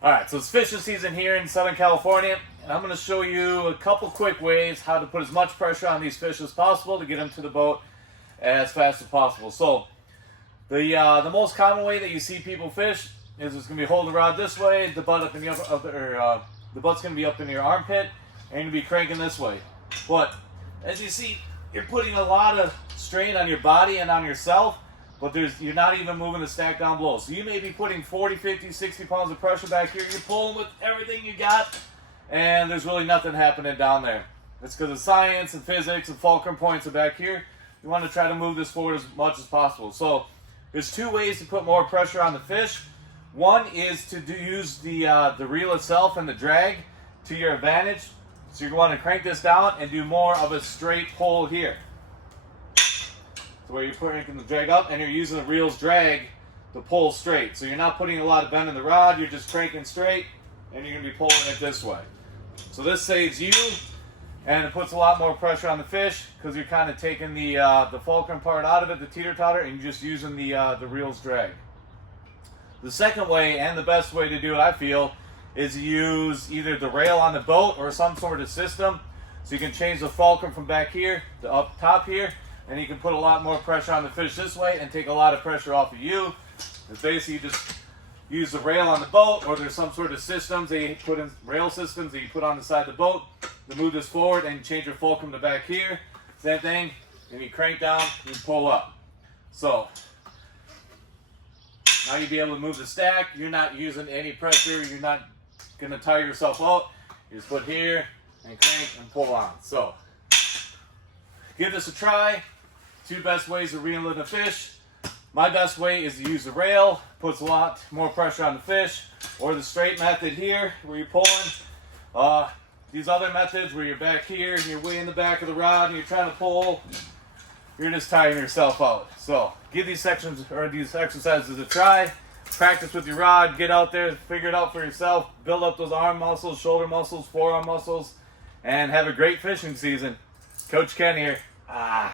Alright, so it's fishing season here in Southern California, and I'm going to show you a couple quick ways how to put as much pressure on these fish as possible to get them to the boat as fast as possible. So, the most common way that you see people fish is it's going to be holding the rod this way, the butt up in the the butt's going to be up in your armpit, and you're going to be cranking this way. But, as you see, you're putting a lot of strain on your body and on yourself, but you're not even moving the stack down below. So you may be putting 40, 50, 60 pounds of pressure back here. You're pulling with everything you got, and there's really nothing happening down there. It's because of science and physics and fulcrum points are back here. You want to try to move this forward as much as possible. So there's two ways to put more pressure on the fish. One is to use the reel itself and the drag to your advantage. So you want to crank this down and do more of a straight pull here. So where you're putting the drag up and you're using the reel's drag to pull straight. So you're not putting a lot of bend in the rod, you're just cranking straight and you're going to be pulling it this way. So this saves you and it puts a lot more pressure on the fish because you're kind of taking the fulcrum part out of it, the teeter-totter, and you're just using the reel's drag. The second way and the best way to do it, I feel, is to use either the rail on the boat or some sort of system. So you can change the fulcrum from back here to up top here, and you can put a lot more pressure on the fish this way and take a lot of pressure off of you. It's basically you just use the rail on the boat, or there's some sort of systems that you put in, rail systems that you put on the side of the boat to move this forward and change your fulcrum to back here. Same thing, and you crank down, you pull up. So now you'll be able to move the stack. You're not using any pressure. You're not going to tire yourself out. You just put here and crank and pull on. So give this a try. Two best ways of reeling in a fish. My best way is to use the rail. Puts a lot more pressure on the fish. Or the straight method here where you're pulling. These other methods where you're back here and you're way in the back of the rod and you're trying to pull, you're just tiring yourself out. So give these sections or these exercises a try. Practice with your rod. Get out there, figure it out for yourself. Build up those arm muscles, shoulder muscles, forearm muscles, and have a great fishing season. Coach Ken here.